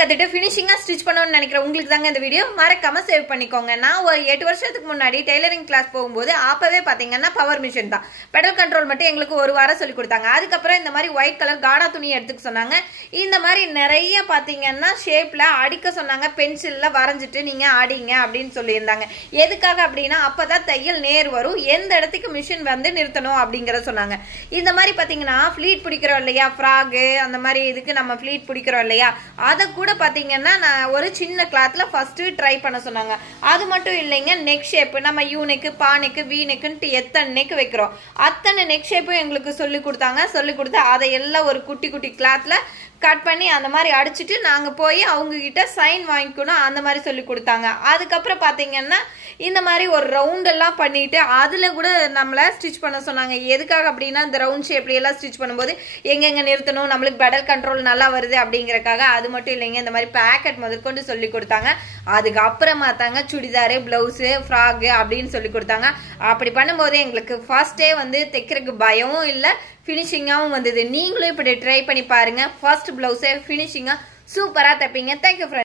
கத்துட்டு ஃபினிஷிங்கா ஸ்டிச் பண்ணணும்னு நினைக்கிற உங்களுக்கு தாங்க இந்த வீடியோ. மறக்காம சேவ் பண்ணிக்கோங்க. நான் ஒரு 8 வருஷத்துக்கு முன்னாடி டெய்லரிங் கிளாஸ் போகும்போது அப்பவே பாத்தீங்கன்னா பவர் மிஷின் தான், பெடல் கண்ட்ரோல் மட்டும் எங்களுக்கு ஒரு வாரம் சொல்லி கொடுத்தாங்க. அதுக்கப்புறம் இந்த மாதிரி ஒயிட் கலர் காடா துணி எடுத்துக்க சொன்னாங்க. இந்த மாதிரி நிறைய பாத்தீங்கன்னா ஷேப்ல அடிக்க சொன்னாங்க. பென்சில்ல வரைஞ்சிட்டு நீங்க அடிங்க அப்படின்னு சொல்லியிருந்தாங்க. எதுக்காக அப்படின்னா அப்பதான் தையல் நேர் வரும், எந்த இடத்துக்கு மிஷின் வந்து நிறுத்தணும் அப்படிங்கறத சொன்னாங்க. இந்த மாதிரி பாத்தீங்கன்னா ஃபிளீட் பிடிக்கிறோம் இல்லையா, ஃப்ராக் அந்த மாதிரி இதுக்கு நம்ம ஃபிளீட் பிடிக்கிறோம் இல்லையா, அதை கூட பாத்தீங்கன்னா நான் ஒரு சின்ன கிளாத்ல ஃபர்ஸ்ட் ட்ரை பண்ண சொன்னாங்க. அது மட்டும் இல்லைங்க, நெக் ஷேப் நம்ம யூ நெக், பா நெக், வி நெக்னு எத்தனை நெக் வைக்கிறோம் அத்தனை நெக் ஷேப்பும் எங்களுக்கு சொல்லி கொடுத்தாங்க. சொல்லி கொடுத்து அதை எல்லாம் ஒரு குட்டி குட்டி கிளாத்ல கட் பண்ணி அந்த மாதிரி அடிச்சுட்டு நாங்க போய் அவங்க கிட்ட சைன் வாங்கிக்கணும், அந்த மாதிரி சொல்லி கொடுத்தாங்க. அதுக்கப்புறம் பாத்தீங்கன்னா இந்த மாதிரி ஒரு ரவுண்ட் எல்லாம் பண்ணிட்டு அதுல கூட நம்மள ஸ்டிச் பண்ண சொன்னாங்க. எதுக்காக அப்படின்னா இந்த ரவுண்ட் ஷேப்ல எல்லாம் ஸ்டிச் பண்ணும்போது எங்கெங்க நிறுத்தணும், நம்மளுக்கு பெடல் கண்ட்ரோல் நல்லா வருது அப்படிங்கறக்காக. அது மட்டும் இல்லைங்க, இந்த மாதிரி பேக்கெட் முதற்கொண்டு சொல்லி கொடுத்தாங்க. அதுக்கப்புறமா தாங்க சுடிதாரு, பிளவுஸ், ஃப்ராக் அப்படின்னு சொல்லி கொடுத்தாங்க. அப்படி பண்ணும்போது எங்களுக்கு ஃபர்ஸ்டே வந்து தைக்கிறதுக்கு பயமும் இல்லை, ஃபினிஷிங்காகவும் வந்தது. நீங்களும் இப்படி ட்ரை பண்ணி பாருங்க. ஃபர்ஸ்ட் பிளவுஸே ஃபினிஷிங்கா சூப்பரா தைப்பீங்க. Thank you friends.